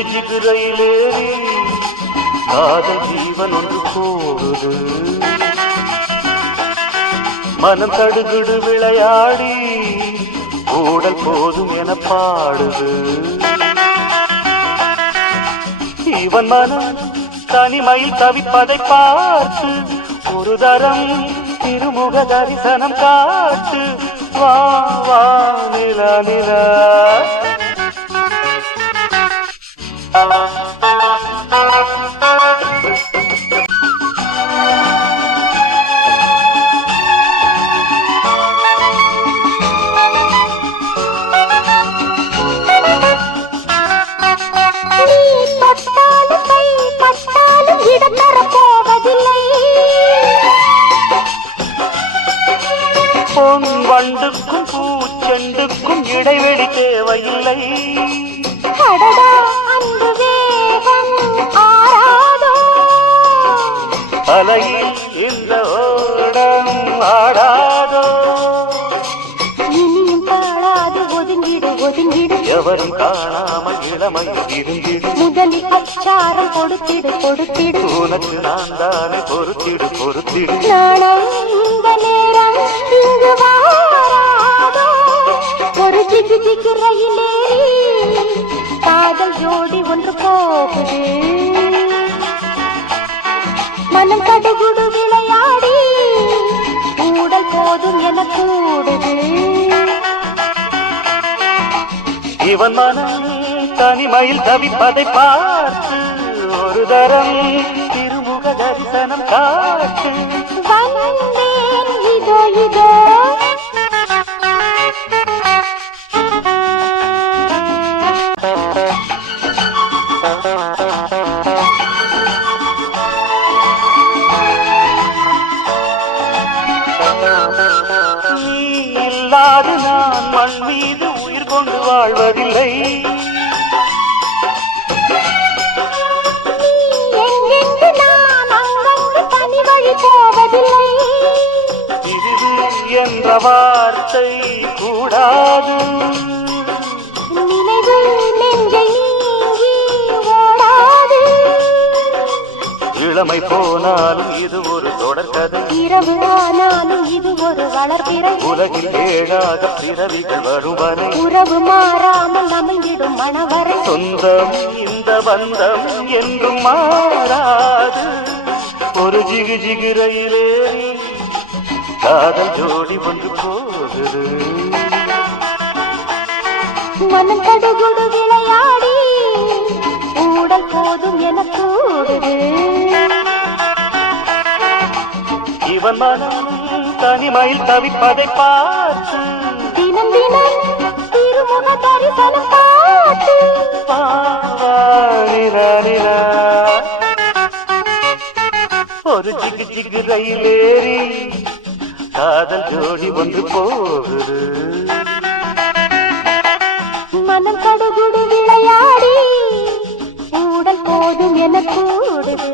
ஜிகு ஜிகு ரயிலேறி காதல் ஜீவன் ஒன்று போகுது. மனம் தடுகுடு விளையாடி ஊடல் போதும் என பாடுது. இவன் மனம் தனிமையில் தவிப்பதை பார்த்து ஒரு தரம் திருமுக தரிசனம் காட்டு. வா வா நிலா நிலா. பொன் வண்டுக்கும் பூச்செண்டுக்கும் இடைவெளி தேவையில்லை. அலையில் இந்த ஓடம் ஆடாதோ. இனியும் பாடாது ஒதுங்கிடு ஒதுங்கிடு. எவரும் காணாமல் இளமையில் இருந்திடு. முதலில் அச்சாரம் கொடுத்திடு கொடுத்திடு. உனக்கு நான் தானே பொறுத்திடு பொறுத்திடு. நாணம் இந்த நேரம் இங்கு வாராதோ. ஒரு ஜிகு ஜிகு ரயிலேறி காதல் ஜோடி ஒன்று போகுது. மனம் கடுகுடு விளையாடி ஊடல் போதும் என கூடுது. இவன் மனம் தனிமையில் தவிப்பதை பார்த்து ஒரு தரம் திருமுக தரிசனம் காட்டு. வந்தேன் இதோ இதோ. நீ இல்லாது நான் மண் மீது உயிர் கொண்டு வாழ்வதில்லை. பிரிவு என்ற வார்த்தை கூடாது. நினைவு நெஞ்சை நீங்கி ஓடாது. இளமை போனாலும் இது ஒரு தொடர்கதை. இரவு ஆனாலும் இது ஒரு வளர்பிறை. உலகில் ஏழாத பிறவிகள் வருவரை உறவு மாறாமல் அமைந்திடும் மணவரை. சொந்தம் இந்த பந்தம் என்றும் மாறாது. ஒரு ஜிகு ஜிகு ரயிலேறி காதல் ஜோடி ஒன்று போகுது. மனம் கடுகுடு விளையாடி ஊடல் போதும் என கூடுது. இவன் மனம் தனிமையில் தவிப்பதை பார்த்து தினம் தினம் திருமுக தரிசனம் காட்டு. வா வா நிலா நிலா. ஒரு ஜிகு ஜிகு ரயிலேறி காதல் ஜோடி ஒன்று போகுது. மனம் கடுகுடு விளையாடி ஊடல் போதும் என கூடுது.